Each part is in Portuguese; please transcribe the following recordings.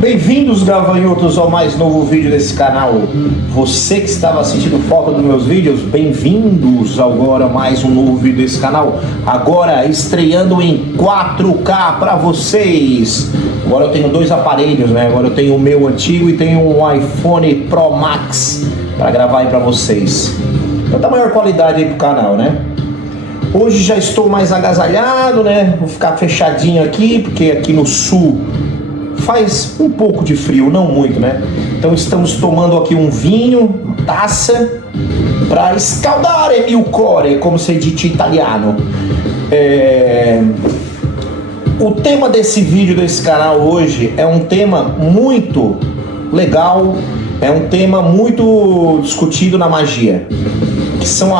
Bem-vindos, gafanhotos, ao mais novo vídeo desse canal. Você que estava sentindo falta dos meus vídeos, bem-vindos agora a mais um novo vídeo desse canal. Agora estreando em 4K para vocês. Agora eu tenho dois aparelhos, né? Agora eu tenho o meu antigo e tenho um iPhone Pro Max para gravar aí para vocês. Então tá maior qualidade aí pro canal, né? Hoje já estou mais agasalhado, né? Vou ficar fechadinho aqui, porque aqui no sul faz um pouco de frio, não muito, né? Então estamos tomando aqui um vinho, uma taça, para scaldare il cuore, como se diz em italiano. O tema desse vídeo, desse canal hoje, é um tema muito legal, é um tema muito discutido na magia, que são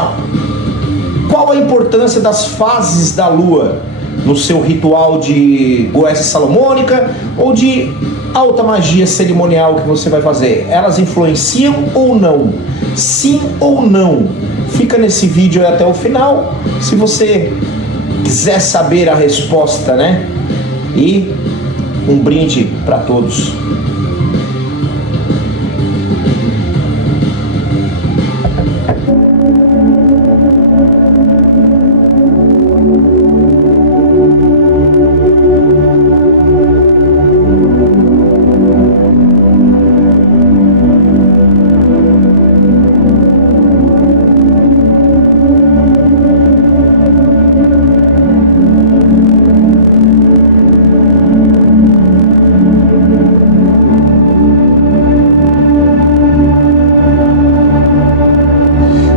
qual a importância das fases da lua no seu ritual de goécia salomônica ou de alta magia cerimonial que você vai fazer. Elas influenciam ou não? Sim ou não? Fica nesse vídeo até o final, se você quiser saber a resposta, né? E um brinde para todos.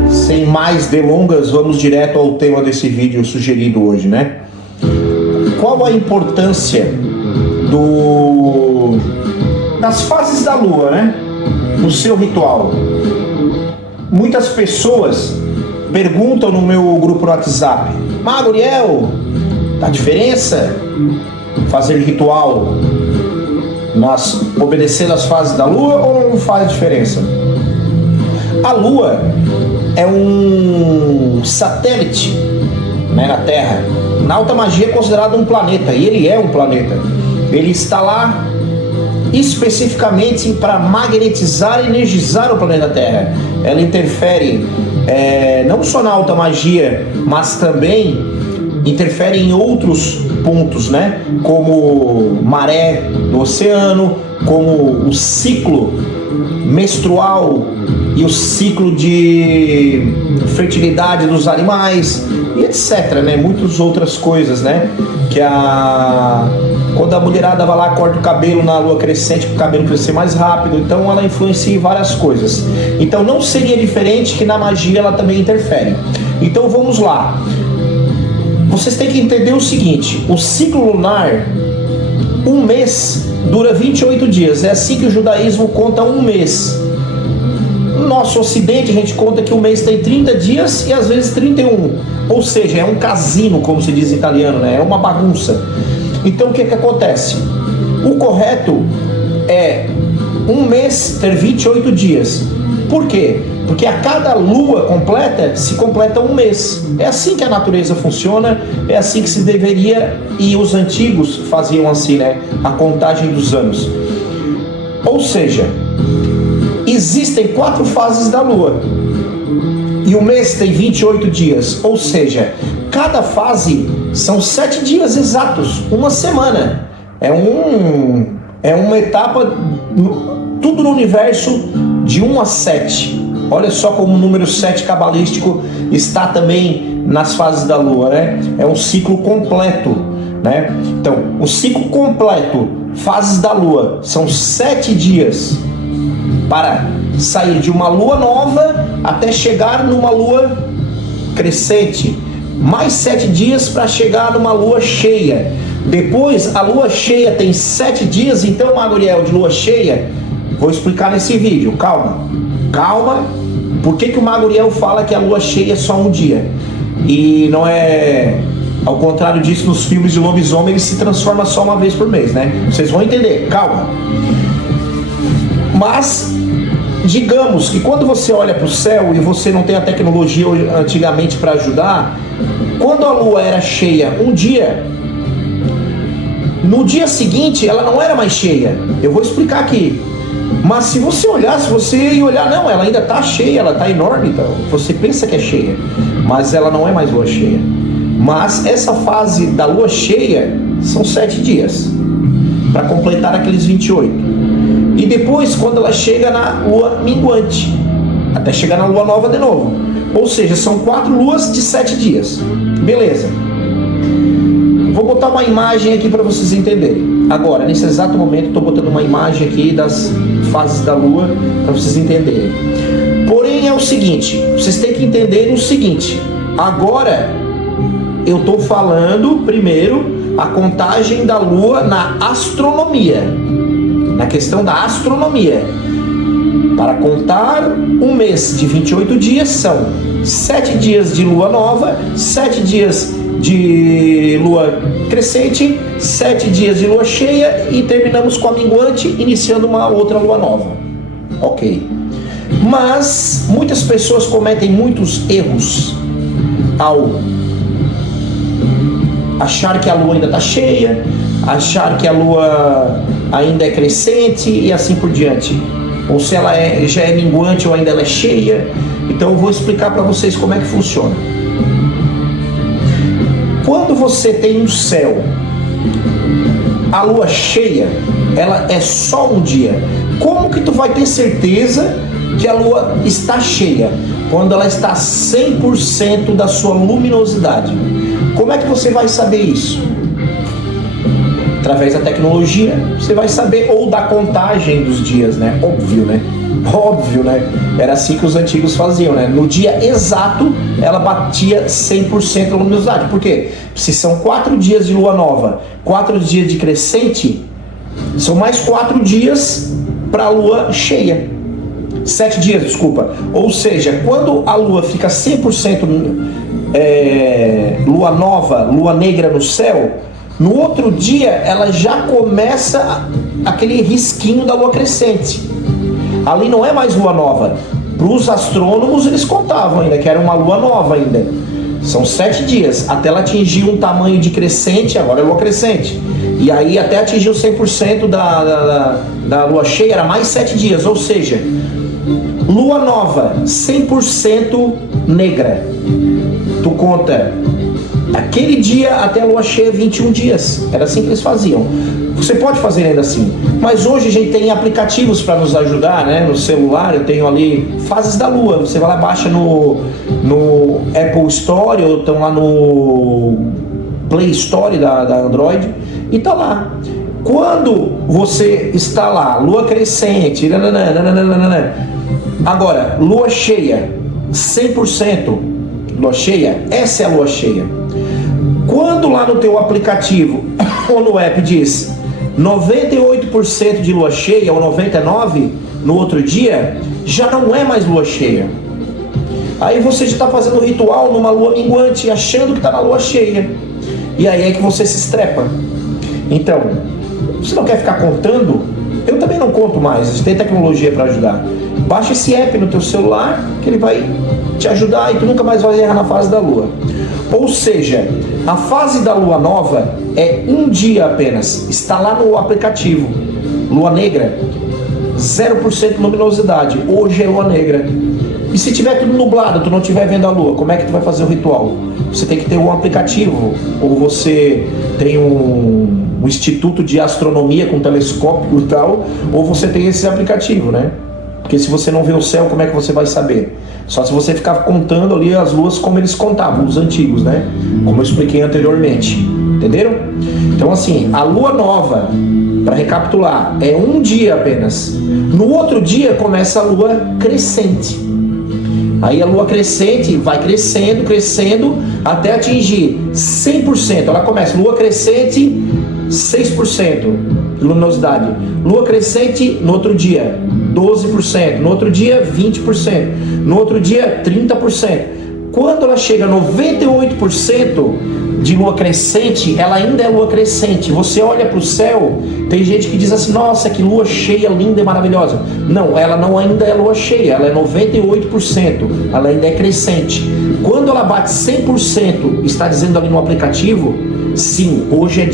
Sem mais delongas, vamos direto ao tema desse vídeo sugerido hoje, né? Qual a importância das fases da lua, né? No seu ritual. Muitas pessoas perguntam no meu grupo no WhatsApp: Mago Uriel, dá diferença fazer ritual obedecendo as fases da lua ou não faz diferença? A lua é um satélite, né, na Terra. Na alta magia é considerado um planeta, e ele é um planeta. Ele está lá especificamente para magnetizar e energizar o planeta Terra. Ela interfere não só na alta magia, mas também interfere em outros pontos, né? Como maré no oceano, como o ciclo menstrual e o ciclo de fertilidade dos animais e etc, né? Muitas outras coisas, né? Quando a mulherada vai lá, corta o cabelo na lua crescente para o cabelo crescer mais rápido, então ela influencia em várias coisas. Então não seria diferente que na magia ela também interfere. Então vamos lá. Vocês têm que entender o seguinte: o ciclo lunar, um mês dura 28 dias. É assim que o judaísmo conta um mês. No nosso ocidente a gente conta que o mês tem 30 dias e às vezes 31. Ou seja, é um casino, como se diz em italiano, né? É uma bagunça. Então o que acontece? O correto é um mês ter 28 dias. Por quê? Porque a cada lua completa se completa um mês. É assim que a natureza funciona, é assim que se deveria, e os antigos faziam assim, né? A contagem dos anos. Ou seja, existem 4 fases da lua e o mês tem 28 dias, ou seja, cada fase são 7 dias exatos, uma semana. É uma etapa, tudo no universo, de 1 a 7. Olha só como o número 7 cabalístico está também nas fases da lua, né? É um ciclo completo, né? Então, o ciclo completo, fases da lua, são 7 dias para sair de uma lua nova até chegar numa lua crescente. Mais 7 dias para chegar numa lua cheia. Depois, a lua cheia tem 7 dias. Então, Mago Uriel, de lua cheia, vou explicar nesse vídeo. Calma. Por que o Mago Uriel fala que a lua cheia é só um dia? E não é... Ao contrário disso, nos filmes de lobisomem, ele se transforma só uma vez por mês, né? Vocês vão entender, calma. Mas digamos que quando você olha para o céu e você não tem a tecnologia antigamente para ajudar, quando a lua era cheia um dia, no dia seguinte ela não era mais cheia. Eu vou explicar aqui. Mas se você olhasse, você ia olhar, não, ela ainda está cheia, ela está enorme, então você pensa que é cheia, mas ela não é mais lua cheia. Mas essa fase da lua cheia são 7 dias, para completar aqueles 28. E depois, quando ela chega na lua minguante, até chegar na lua nova de novo. Ou seja, são 4 luas de 7 dias. Beleza. Vou botar uma imagem aqui para vocês entenderem. Agora, nesse exato momento, estou botando uma imagem aqui das fases da lua para vocês entenderem. Porém, é o seguinte, vocês têm que entender o seguinte. Agora, eu estou falando primeiro a contagem da lua na astronomia. Na questão da astronomia. Para contar um mês de 28 dias, são 7 dias de lua nova, 7 dias de lua crescente, 7 dias de lua cheia e terminamos com a minguante, iniciando uma outra lua nova. Ok. Mas muitas pessoas cometem muitos erros ao achar que a lua ainda está cheia, achar que a lua ainda é crescente e assim por diante. Ou se ela já é minguante ou ainda ela é cheia. Então eu vou explicar para vocês como é que funciona. Quando você tem um céu, a lua cheia, ela é só um dia. Como que tu vai ter certeza que a lua está cheia? Quando ela está 100% da sua luminosidade. Como é que você vai saber isso? Através da tecnologia, você vai saber, ou da contagem dos dias, né? Óbvio, né? Óbvio, né? Era assim que os antigos faziam, né? No dia exato, ela batia 100% da luminosidade. Por quê? Se são 4 dias de lua nova, 4 dias de crescente, são mais 4 dias para a lua cheia. 7 dias, desculpa. Ou seja, quando a lua fica 100% lua nova, lua negra no céu, no outro dia ela já começa aquele risquinho da lua crescente. Ali não é mais lua nova. Para os astrônomos eles contavam ainda que era uma lua nova ainda. São 7 dias até ela atingir um tamanho de crescente, agora é lua crescente. E aí até atingir o 100% da lua cheia era mais 7 dias. Ou seja, lua nova 100% negra. Tu conta aquele dia até a lua cheia 21 dias. Era assim que eles faziam. Você pode fazer ainda assim. Mas hoje a gente tem aplicativos para nos ajudar, né? No celular eu tenho ali fases da lua. Você vai lá, baixa no Apple Store ou estão lá no Play Store da Android e tá lá. Quando você está lá, lua crescente, agora, lua cheia, 100%, lua cheia, essa é a lua cheia. Quando lá no teu aplicativo ou no app diz 98% de lua cheia ou 99% no outro dia, já não é mais lua cheia. Aí você já está fazendo o ritual numa lua minguante, achando que está na lua cheia. E aí é que você se estrepa. Então, você não quer ficar contando? Eu também não conto mais, a gente tem tecnologia para ajudar. Baixa esse app no teu celular, que ele vai te ajudar e tu nunca mais vai errar na fase da lua. Ou seja, a fase da lua nova é um dia apenas, está lá no aplicativo. Lua negra, 0% luminosidade, hoje é lua negra. E se tiver tudo nublado, tu não estiver vendo a lua, como é que tu vai fazer o ritual? Você tem que ter um aplicativo, ou você tem um instituto de astronomia com telescópio e tal, ou você tem esse aplicativo, né? Porque se você não vê o céu, como é que você vai saber? Só se você ficar contando ali as luas como eles contavam, os antigos, né? Como eu expliquei anteriormente. Entenderam? Então assim, a lua nova, para recapitular, é um dia apenas. No outro dia começa a lua crescente. Aí a lua crescente vai crescendo, crescendo, até atingir 100%. Ela começa, lua crescente, 6% de luminosidade. Lua crescente no outro dia, 12%. No outro dia, 20%. No outro dia, 30%. Quando ela chega a 98% de lua crescente, ela ainda é lua crescente. Você olha para o céu, tem gente que diz assim, nossa, que lua cheia, linda e maravilhosa. Não, ela não ainda é lua cheia, ela é 98%, ela ainda é crescente. Quando ela bate 100%, está dizendo ali no aplicativo, sim, hoje é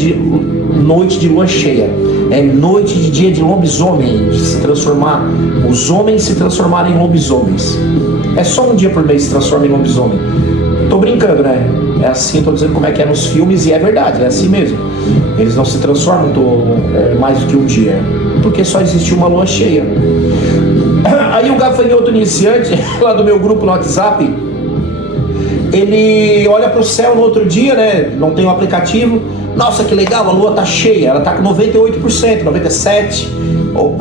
noite de lua cheia. É noite de dia de lobisomem, de se transformar, os homens se transformarem em lobisomens. É só um dia por mês se transforma em lobisomem. Tô brincando, né? É assim, tô dizendo como é que é nos filmes e é verdade, é assim mesmo. Eles não se transformam mais do que um dia, porque só existe uma lua cheia. Aí o gafanhoto iniciante, lá do meu grupo no WhatsApp, ele olha pro céu no outro dia, né? Não tem o aplicativo. Nossa, que legal, a lua tá cheia, ela tá com 98%, 97%. Vou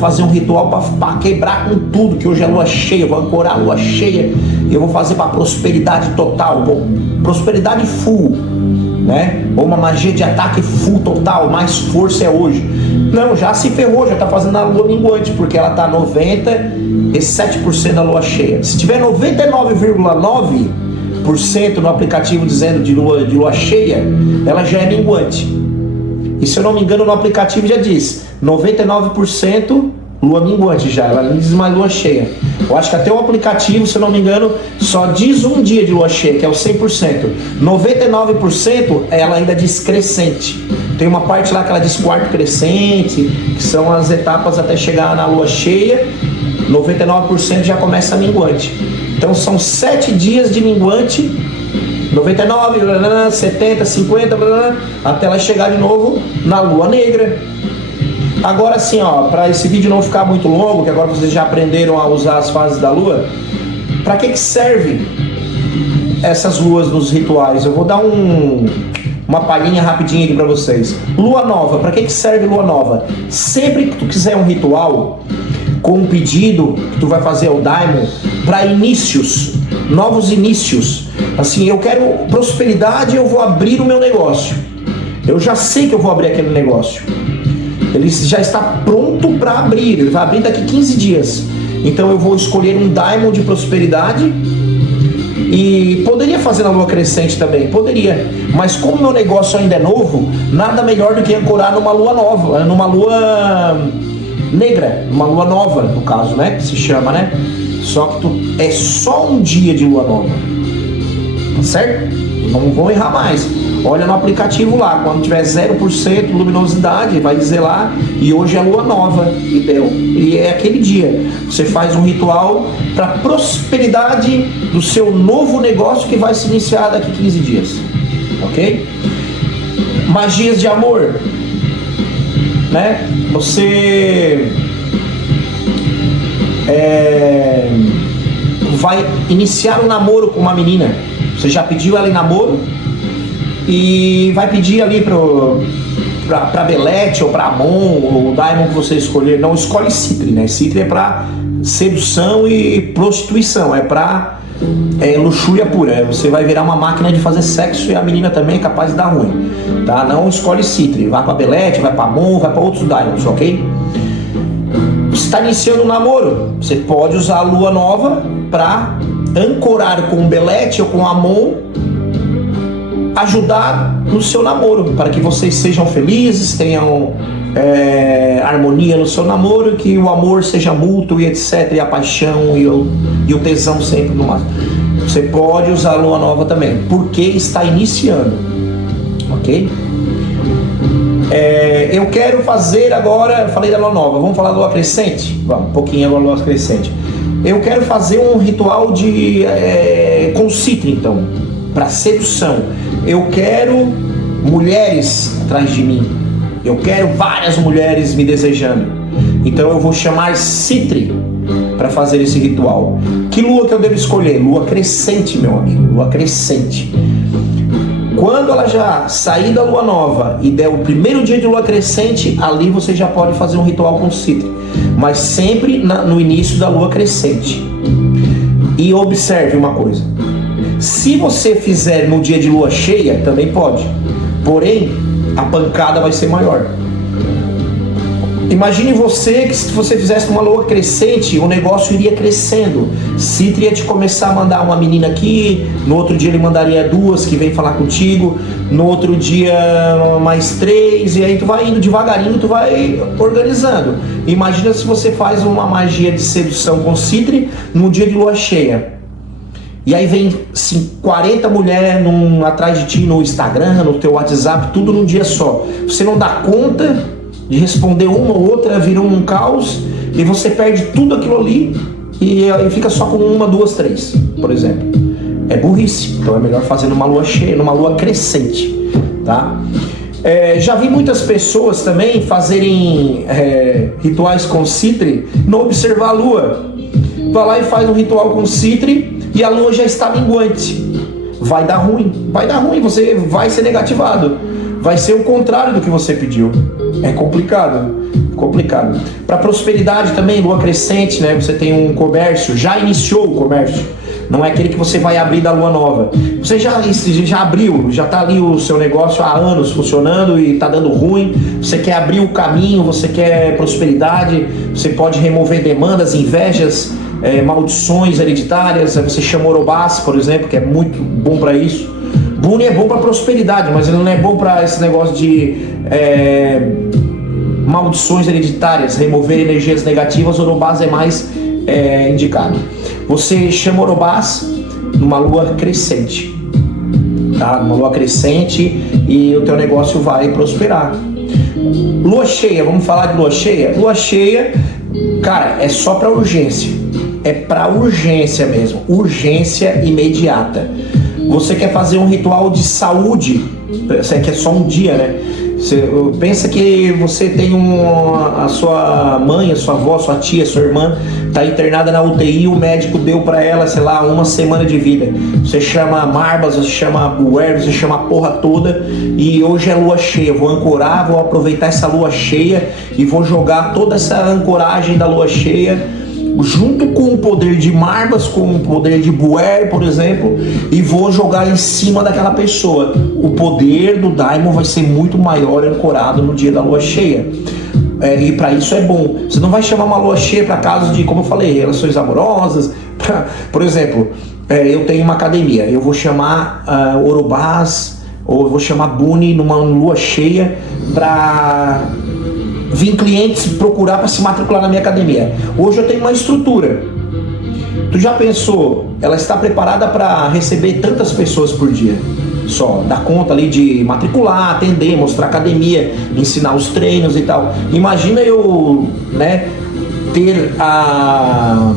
fazer um ritual para quebrar com tudo, que hoje é lua cheia, vou ancorar a lua cheia, e eu vou fazer para prosperidade total, prosperidade full, né? Ou uma magia de ataque full total, mais força é hoje. Não, já se ferrou, já tá fazendo a lua minguante, porque ela tá 97% da lua cheia. Se tiver 99,9% no aplicativo dizendo de lua cheia, ela já é minguante. E se eu não me engano, no aplicativo já diz 99% lua minguante já, ela não diz mais lua cheia. Eu acho que até o aplicativo, se eu não me engano, só diz um dia de lua cheia, que é o 100%. 99% ela ainda diz crescente. Tem uma parte lá que ela diz quarto crescente, que são as etapas até chegar na lua cheia. 99% já começa a minguante. Então são 7 dias de minguante, 99, 70, 50, até ela chegar de novo na lua negra. Agora sim, para esse vídeo não ficar muito longo, que agora vocês já aprenderam a usar as fases da lua, para que serve essas luas nos rituais? Eu vou dar uma palhinha rapidinha aqui para vocês. Lua nova, para que serve lua nova? Sempre que tu quiser um ritual com um pedido que tu vai fazer ao Daimon para inícios, novos inícios. Assim, eu quero prosperidade, eu vou abrir o meu negócio. Eu já sei que eu vou abrir aquele negócio. Ele já está pronto para abrir, ele vai abrir daqui 15 dias. Então eu vou escolher um Daimon de prosperidade. E poderia fazer na lua crescente também, poderia. Mas como meu negócio ainda é novo, nada melhor do que ancorar numa lua nova, numa lua negra, uma lua nova, no caso, né? Que se chama, né? Só que é só um dia de lua nova. Tá certo? Não vou errar mais. Olha no aplicativo lá, quando tiver 0% luminosidade, vai dizer lá, e hoje é lua nova, e deu. E é aquele dia. Você faz um ritual para prosperidade do seu novo negócio que vai se iniciar daqui 15 dias. Ok? Magias de amor. Né? Você vai iniciar um namoro com uma menina. Você já pediu ela em namoro e vai pedir ali pra Belete ou pra Amon ou o Daimon que você escolher. Não escolhe Citri, né? Citri é pra sedução e prostituição, é pra luxúria pura. Você vai virar uma máquina de fazer sexo e a menina também é capaz de dar ruim, tá? Não escolhe Citri, vai pra Belete, vai pra Amon, vai pra outros Daimons, ok? Você está iniciando um namoro, você pode usar a lua nova para ancorar com o Belete ou com o Amon, ajudar no seu namoro, para que vocês sejam felizes, tenham harmonia no seu namoro, que o amor seja mútuo e etc, e a paixão e o tesão sempre no máximo. Você pode usar a lua nova também, porque está iniciando, ok? Eu quero fazer agora, falei da lua nova, vamos falar da lua crescente? Vamos, um pouquinho agora da lua crescente. Eu quero fazer um ritual com Citri, então, para sedução. Eu quero mulheres atrás de mim. Eu quero várias mulheres me desejando. Então eu vou chamar Citri para fazer esse ritual. Que lua que eu devo escolher? Lua crescente, meu amigo. Lua crescente. Quando ela já sair da lua nova e der o primeiro dia de lua crescente, ali você já pode fazer um ritual com Citri. Mas sempre no início da lua crescente. E observe uma coisa. Se você fizer no dia de lua cheia, também pode. Porém, a pancada vai ser maior. Imagine você que se você fizesse uma lua crescente, o negócio iria crescendo. Citri ia te começar a mandar uma menina aqui, no outro dia ele mandaria 2 que vem falar contigo, no outro dia mais 3, e aí tu vai indo devagarinho, tu vai organizando. Imagina se você faz uma magia de sedução com Citri num dia de lua cheia. E aí vem 40 mulheres atrás de ti no Instagram, no teu WhatsApp, tudo num dia só. Você não dá conta de responder uma ou outra, vira um caos, e você perde tudo aquilo ali e fica só com 1, 2, 3, por exemplo. É burrice. Então é melhor fazer numa lua cheia, numa lua crescente, tá? Já vi muitas pessoas também fazerem rituais com Citri, não observar a lua. Vai lá e faz um ritual com Citri e a lua já está minguante. Vai dar ruim, você vai ser negativado. Vai ser o contrário do que você pediu. É complicado. Para prosperidade também, lua crescente, né? Você tem um comércio, já iniciou o comércio. Não é aquele que você vai abrir da lua nova. Você já abriu, já está ali o seu negócio há anos funcionando e está dando ruim. Você quer abrir o caminho, você quer prosperidade, você pode remover demandas, invejas, maldições hereditárias. Você chama Orobás, por exemplo, que é muito bom para isso. Buni é bom para prosperidade, mas ele não é bom para esse negócio de maldições hereditárias, remover energias negativas. Orobás é mais indicado. Você chama Orobás numa lua crescente, tá? Numa lua crescente, e o teu negócio vai prosperar. Lua cheia, vamos falar de lua cheia? Lua cheia, cara, é só para urgência. É para urgência mesmo, urgência imediata. Você quer fazer um ritual de saúde, você quer só um dia, né? Você pensa que você tem a sua mãe, a sua avó, a sua tia, a sua irmã está internada na UTI e o médico deu para ela, sei lá, 1 semana de vida. Você chama Marbas, você chama Buer, você chama a porra toda, e hoje é lua cheia. Eu vou ancorar, vou aproveitar essa lua cheia e vou jogar toda essa ancoragem da lua cheia junto com o poder de Marbas, com o poder de Buer, por exemplo, e vou jogar em cima daquela pessoa. O poder do Daimon vai ser muito maior ancorado no dia da lua cheia. E para isso é bom. Você não vai chamar uma lua cheia para casos de, como eu falei, relações amorosas. Por exemplo, eu tenho uma academia, eu vou chamar Orobás, ou eu vou chamar Buni numa lua cheia para vir clientes procurar para se matricular na minha academia. Hoje eu tenho uma estrutura. Tu já pensou? Ela está preparada para receber tantas pessoas por dia? Só dá conta ali de matricular, atender, mostrar academia, ensinar os treinos e tal. Imagina eu, né, ter a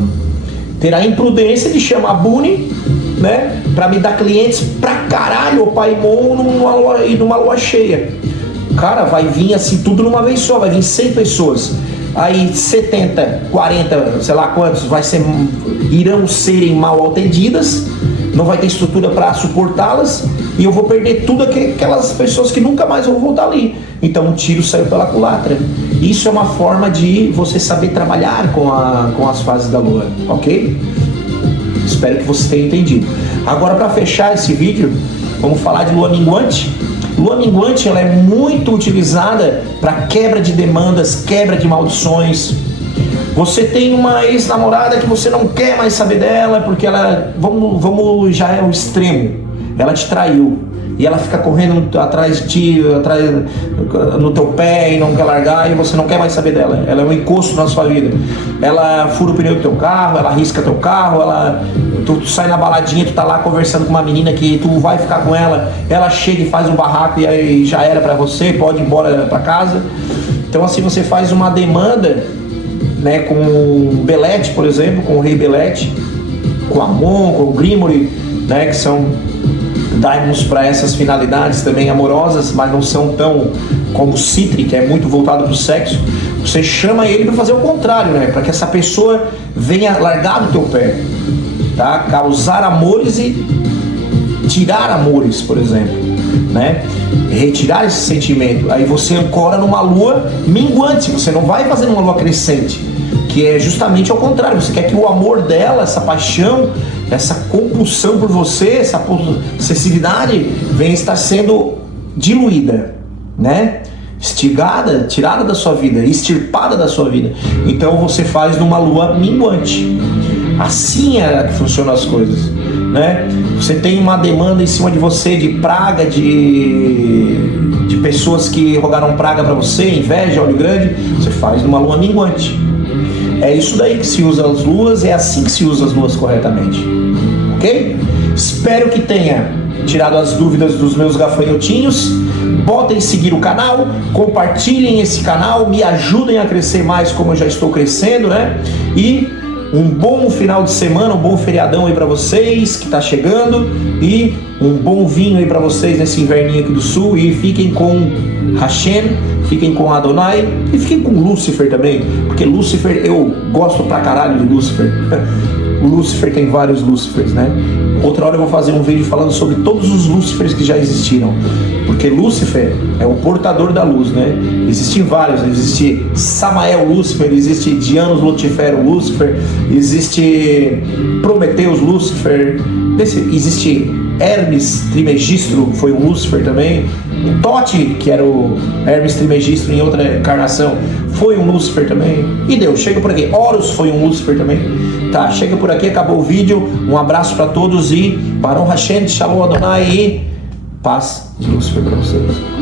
imprudência de chamar Buni, né, para me dar clientes pra caralho, o Paimon numa lua cheia. Cara, vai vir assim tudo numa vez só, vai vir 100 pessoas. Aí 70, 40, sei lá quantos, irão serem mal atendidas, não vai ter estrutura para suportá-las, e eu vou perder tudo aquelas pessoas que nunca mais vão voltar ali. Então o tiro saiu pela culatra. Isso é uma forma de você saber trabalhar com as fases da lua, ok? Espero que você tenha entendido. Agora, para fechar esse vídeo, vamos falar de lua minguante. Lua minguante, ela é muito utilizada para quebra de demandas, quebra de maldições. Você tem uma ex-namorada que você não quer mais saber dela porque ela, já é o extremo, ela te traiu e ela fica correndo atrás de ti, no teu pé e não quer largar, e você não quer mais saber dela. Ela é um encosto na sua vida. Ela fura o pneu do teu carro, ela risca teu carro, tu sai na baladinha, tu tá lá conversando com uma menina que tu vai ficar com ela, ela chega e faz um barraco e aí já era pra você, pode ir embora pra casa. Então assim você faz uma demanda, né, com o Belete, por exemplo, com o rei Belete, com Amon, com o Grimory, né, que são daimons para essas finalidades também amorosas, mas não são tão como o Citri, que é muito voltado para o sexo. Você chama ele para fazer o contrário, né? Para que essa pessoa venha largar do teu pé, tá? Causar amores e tirar amores, por exemplo, né? Retirar esse sentimento. Aí você ancora numa lua minguante, você não vai fazer numa lua crescente, que é justamente ao contrário. Você quer que o amor dela, essa paixão, essa compulsão por você, essa possessividade venha estar sendo diluída, né? estigada, tirada da sua vida, extirpada da sua vida. Então você faz numa lua minguante. Assim é que funcionam as coisas, né? Você tem uma demanda em cima de você de praga, de pessoas que rogaram praga para você, inveja, olho grande, você faz numa lua minguante. É isso daí que se usa as luas, é assim que se usa as luas corretamente, ok? Espero que tenha tirado as dúvidas dos meus gafanhotinhos. Botem seguir o canal, compartilhem esse canal, me ajudem a crescer mais como eu já estou crescendo, né? E um bom final de semana, um bom feriadão aí pra vocês que tá chegando, e um bom vinho aí pra vocês nesse inverninho aqui do sul, e fiquem com Hashem, fiquem com Adonai e fiquem com Lúcifer também, porque Lúcifer, eu gosto pra caralho de Lúcifer. O Lúcifer tem vários Lúcifers, né? Outra hora eu vou fazer um vídeo falando sobre todos os Lúcifers que já existiram, porque Lúcifer é o portador da luz, né? Existem vários, existe Samael Lúcifer, existe Dianos Lutifero Lúcifer, existe Prometeus Lúcifer, existe Hermes Trismegistro, foi um Lúcifer também. O Tote, que era o Hermes Trismegistro em outra encarnação, foi um Lúcifer também. E Deus, chega por aqui. Horus foi um Lúcifer também. Tá, chega por aqui, acabou o vídeo. Um abraço para todos e Baruch Hashem, Shalom Adonai e paz de Lúcifer para vocês.